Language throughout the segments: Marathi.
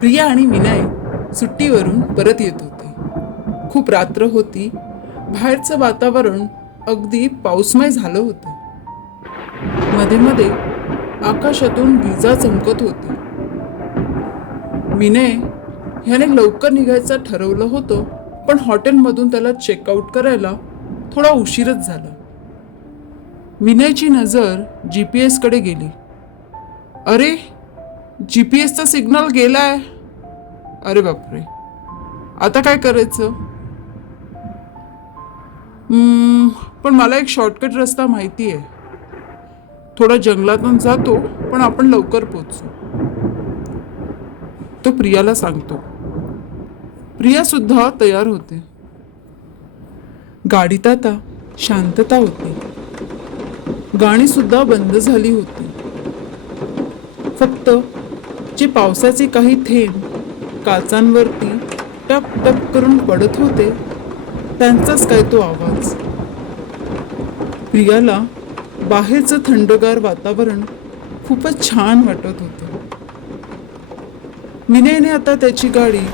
प्रिया आणि विनय सुट्टीवरून परत येत होते. खूप रात्र होती. बाहेरचं वातावरण अगदी पाऊसमय झालं होतं. मध्ये मध्ये आकाशातून विजा चमकत होती. विनय ह्याने लवकर निघायचं ठरवलं होतं पण हॉटेलमधून त्याला चेकआउट करायला थोडा उशीरच झाला. विनयची नजर जी पी एसकडे गेली. अरे जी पी एसचा सिग्नल गेलाय. अरे बापरे. आता काय करायचं? पण मला एक शॉर्टकट रस्ता माहिती आहे थोडा जंगलातून जातो पण आपण लवकर पोचू तो प्रियाला सांगतो. प्रिया सुद्धा तयार होते. गाडीत आता शांतता होती. गाणी सुद्धा बंद झाली होती. फक्त जे पावसाचे काही थेंब काचांवरती टप टप करून पडत होते त्यांचाच काय तो आवाज? प्रियाला बाहेरचं थंडगार वातावरण खूपच छान वाटत होतं. विनयने आता त्याची गाडी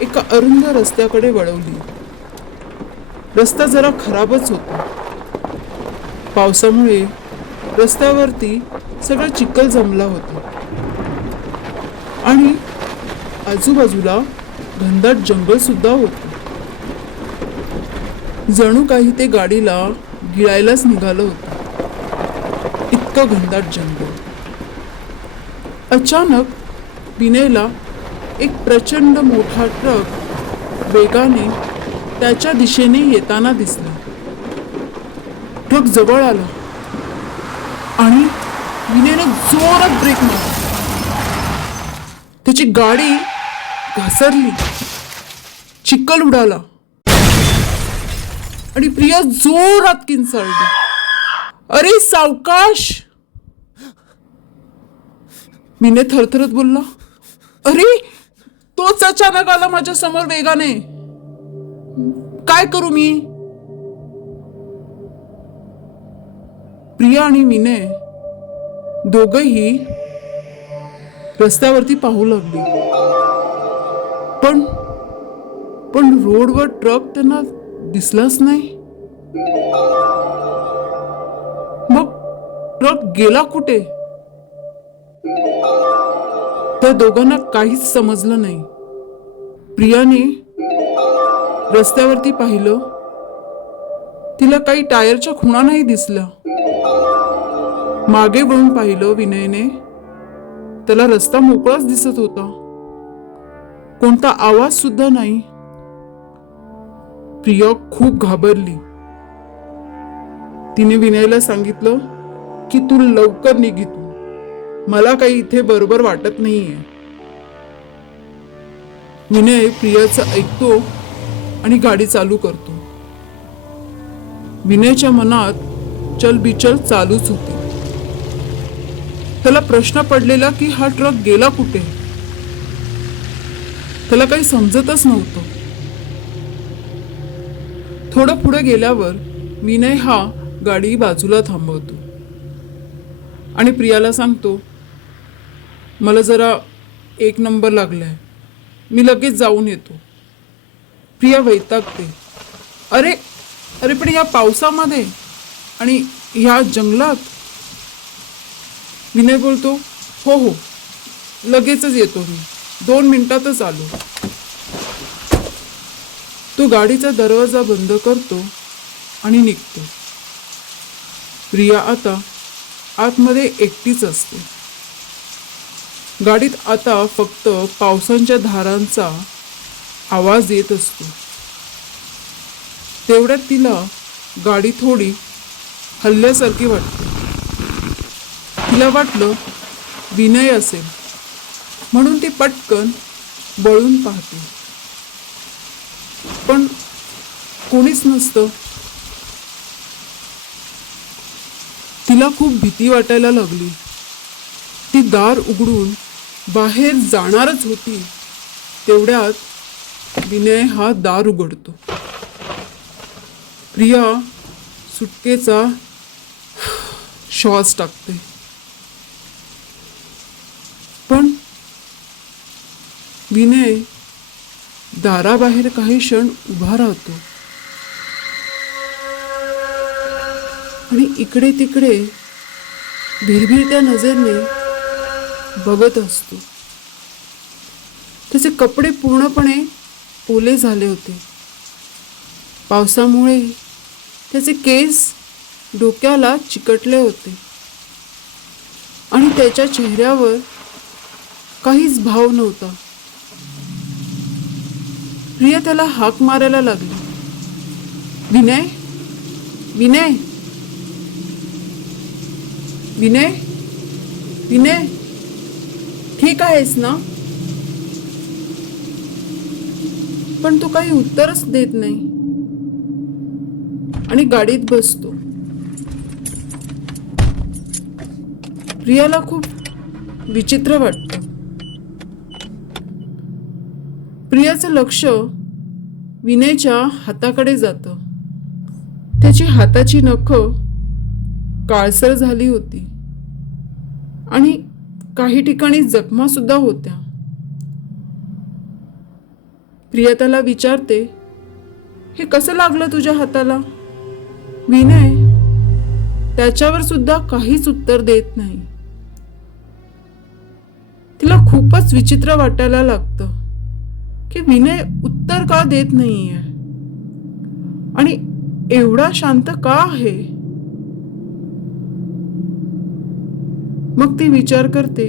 एका अरुंद रस्त्याकडे वळवली. रस्ता जरा खराबच होता. पावसामुळे रस्त्यावरती सगळं चिखल जमला होता. आणि आजूबाजूला घनदाट जंगल सुद्धा होतं. जणू काही ते गाडीला गिळायलाच निघालं होतं. इतकं घनदाट जंगल. अचानक विनयला एक प्रचंड मोठा ट्रक वेगाने त्याच्या दिशेने येताना दिसला. ट्रक जवळ आला आणि विनयने जोरात ब्रेक मारला. त्याची गाडी घसरली. चिखल उडाला. आणि प्रिया जोरात किंचाळली. अरे सावकाश! मीने थरथरत बोलला. अरे तोच अचानक आला माझ्यासमोर वेगाने. काय करू मी? प्रिया आणि मीने दोघही रस्त्यावरती पाहू लागली. पण पण रोडवर ट्रक त्यांना दिसलाच नाही. मग ट्रक गेला कुठे? त्या दोघांना काहीच समजलं नाही. प्रियाने रस्त्यावरती पाहिलं. तिला काही टायरच्या खुणा नाही दिसल्या मागे वळून पाहिलं विनयने. त्याला रस्ता मोकळाच दिसत होता. कोणता आवाज सुद्धा नाही. प्रिया खूप घाबरली. तिने विनयला सांगितलं की तू लवकर निघित मला काही इथे बरोबर वाटत नाहीये. विनय प्रियाचं ऐकतो आणि गाडी चालू करतो. विनयच्या मनात चलबिचल चालूच होती. त्याला प्रश्न पडलेला की हा ट्रक गेला कुठे? त्याला काही समजतच नव्हतं. थोडं पुढे गेल्यावर विनय हा गाडी बाजूला थांबवतो. आणि प्रियाला सांगतो मला जरा एक नंबर लागलाय. मी लगेच जाऊन येतो. प्रिया वैतागते. अरे अरे पण या पावसामध्ये आणि ह्या जंगलात? विनय बोलतो हो हो लगेचच येतो मी. दोन मिनिटातच आलो. तो गाडीचा दरवाजा बंद करतो आणि निघतो. प्रिया आता आतमध्ये एकटीच असते. गाडीत आता फक्त पावसांच्या धारांचा आवाज येत असतो. तेवढ्यात तिला गाडी थोडी हल्ल्यासारखी वाटते. तिला वाटलं विनय असेल. म्हणून ती पटकन बळून पाहते पण कोणीच नसतं. तिला खूप भीती वाटायला लागली. ती दार उघडून बाहेर जाणारच होती. तेवढ्यात विनय हा दार उघडतो. प्रिया सुटकेचा श्वास टाकते. पण विनय दाराबाहेर काही क्षण उभा राहतो. आणि इकडे तिकडे भिरभिरत्या नजरेने बघत असतो. त्याचे कपडे पूर्णपणे ओले झाले होते. पावसामुळे त्याचे केस डोक्याला चिकटले होते. आणि त्याच्या चेहऱ्यावर काहीच भाव नव्हता. प्रिया त्याला हाक मारायला लागली. विनय? विनय? विनय? विनय? ठीक आहेस ना? पण तू काही उत्तरच देत नाही. आणि गाडीत बसतो. प्रियाला खूप विचित्र वाटतं. प्रियाचं लक्ष विनयच्या हाताकडे जातं. त्याची हाताची नख काळसर झाली होती. आणि काही ठिकाणी जखमा सुद्धा होत्या. प्रियताला विचारते हे कसं लागलं तुझ्या हाताला? विनय त्याच्यावर सुद्धा काहीच उत्तर देत नाही. तिला खूपच विचित्र वाटायला लागतं की विनय उत्तर का देत नाहीये? आणि एवढा शांत का आहे? मग ती विचार करते.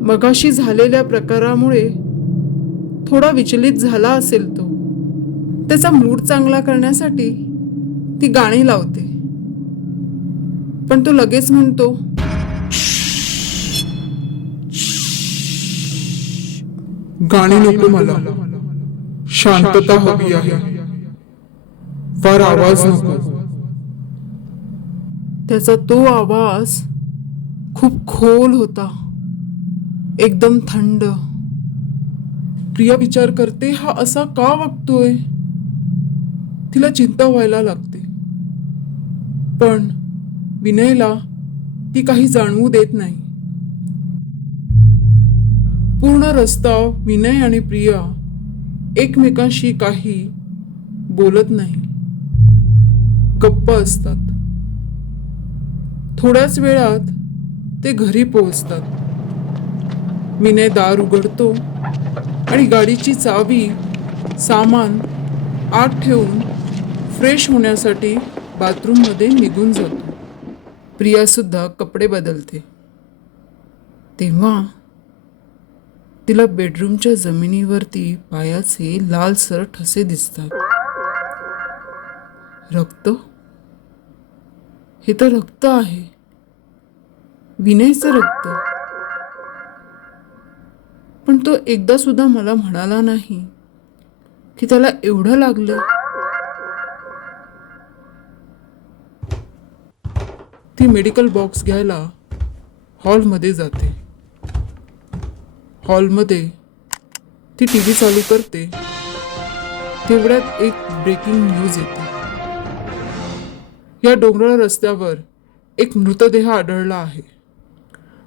मगाशी झालेल्या प्रकारामुळे थोडा विचलित झाला असेल तो. त्याचा मूड चांगला करण्यासाठी ती गाणी लावते. पण तो लगेच म्हणतो गाणी नको मला. शांतता हवी आहे. फार आवाज नको. त्याचा तो आवाज खूप खोल होता. एकदम थंड. प्रिया विचार करते हा असा का वागतोय? तिला चिंता व्हायला लागते. पण विनयला ती काही जाणवू देत नाही. पूर्ण रस्ता विनय आणि प्रिया एकमेकांशी काही बोलत नाही. गप्प असतात. थोड्याच वेळात ते घरी पोहोचतात. विनय दार उघडतो आणि गाडीची चावी सामान आत ठेवून फ्रेश होण्यासाठी बाथरूममध्ये निघून जातो. प्रियासुद्धा कपडे बदलते. तेव्हा तिला बेडरूमच्या जमिनीवरती पायाचे लालसर ठसे दिसतात. रक्त? हे तर रक्त आहे. विनयचं रक्त. पण तो एकदा सुद्धा मला म्हणाला नाही की त्याला एवढं लागलं. ती मेडिकल बॉक्स घ्यायला हॉलमध्ये जाते. हॉलमध्ये ती टी व्ही चालू करते. तेवढ्यात एक ब्रेकिंग न्यूज येते. या डोंगराळ रस्त्यावर एक मृतदेह आढळला आहे.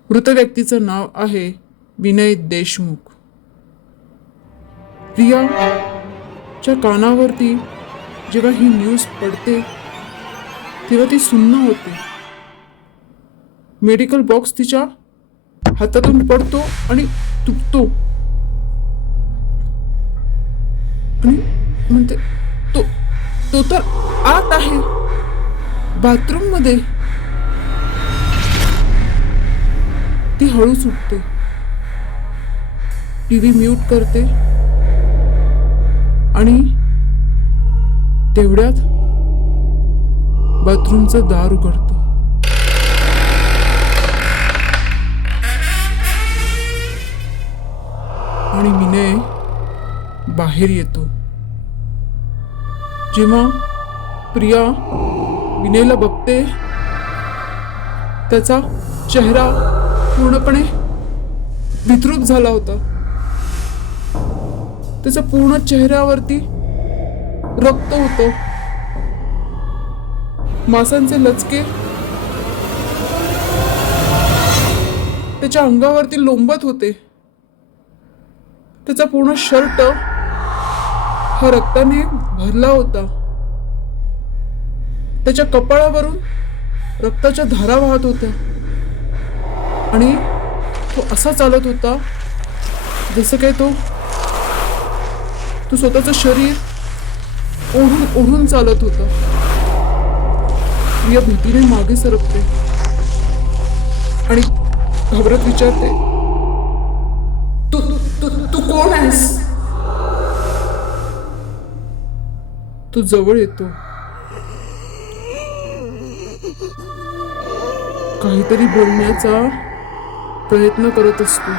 मृत व्यक्तीचं नाव आहे विनय देशमुख. प्रियाच्या कानावरती जेव्हा ही न्यूज पडते तेव्हा ती सुन्न होते. मेडिकल बॉक्स तिच्या हातातून पडतो आणि तुटतो. आणि म्हणते तो तो तर आत आहे. बाथरूममध्ये ती हळू सुटते. टीव्ही म्यूट करते. आणि तेवढ्यात बाथरूमचं दार उघडतं. आणि विनय बाहेर येतो. जेव्हा प्रिया विनयला बघते त्याचा चेहरा पूर्णपणे विद्रूप झाला होता. त्याच्या पूर्ण चेहऱ्यावरती रक्त होत. मासांचे लचके. त्याच्या अंगावरती लोंबत होते. त्याचा पूर्ण शर्ट हा रक्ताने भरला होता. त्याच्या कपाळावरून रक्ताच्या धारा वाहत होत्या. आणि तो असा चालत होता जसं काय तो तो स्वतःचं शरीर ओढून ओढून चालत होता. या भीतीने मागे सरकते. आणि घाबरत विचारते तू तू तू कोण आहेस? तो जवळ येतो. काहीतरी बोलण्याचा प्रयत्न करत असतो.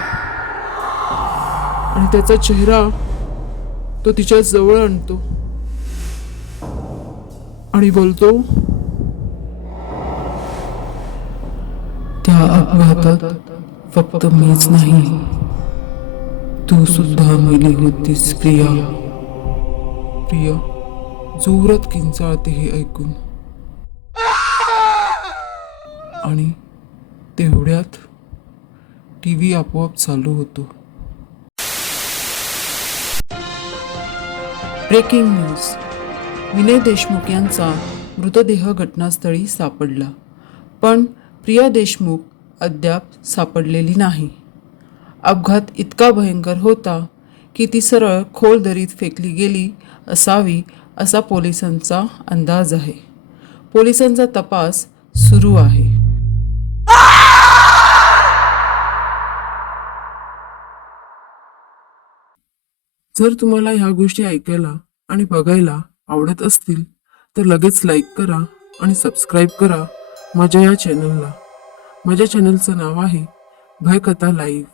आणि त्याचा चेहरा तो तिच्या जवळ आणतो. आणि बोलतो त्या अपघातात फक्त मीच नाही तू सुद्धा मेली होतीस प्रिया. प्रिया जोरात किंचाळते हे ऐकून. आणि तेवढ्यात टी व्ही आपोआप चालू होतो. Breaking news. विनय देशमुख यांचा मृतदेह घटनास्थळी सापडला. पण प्रिया देशमुख अद्याप सापडलेली नाही. अपघात इतका भयंकर होता की ती सरळ खोल दरीत फेकली गेली असावी असा पोलिसांचा अंदाज आहे. पोलिसांचा तपास सुरू आहे. जर तुम्हाला ह्या गोष्टी ऐकायला आणि बघायला आवडत असतील तर लगेच लाईक करा आणि सबस्क्राईब करा माझ्या या चॅनलला माझ्या चॅनलचं नाव आहे भयकथा लाईव्ह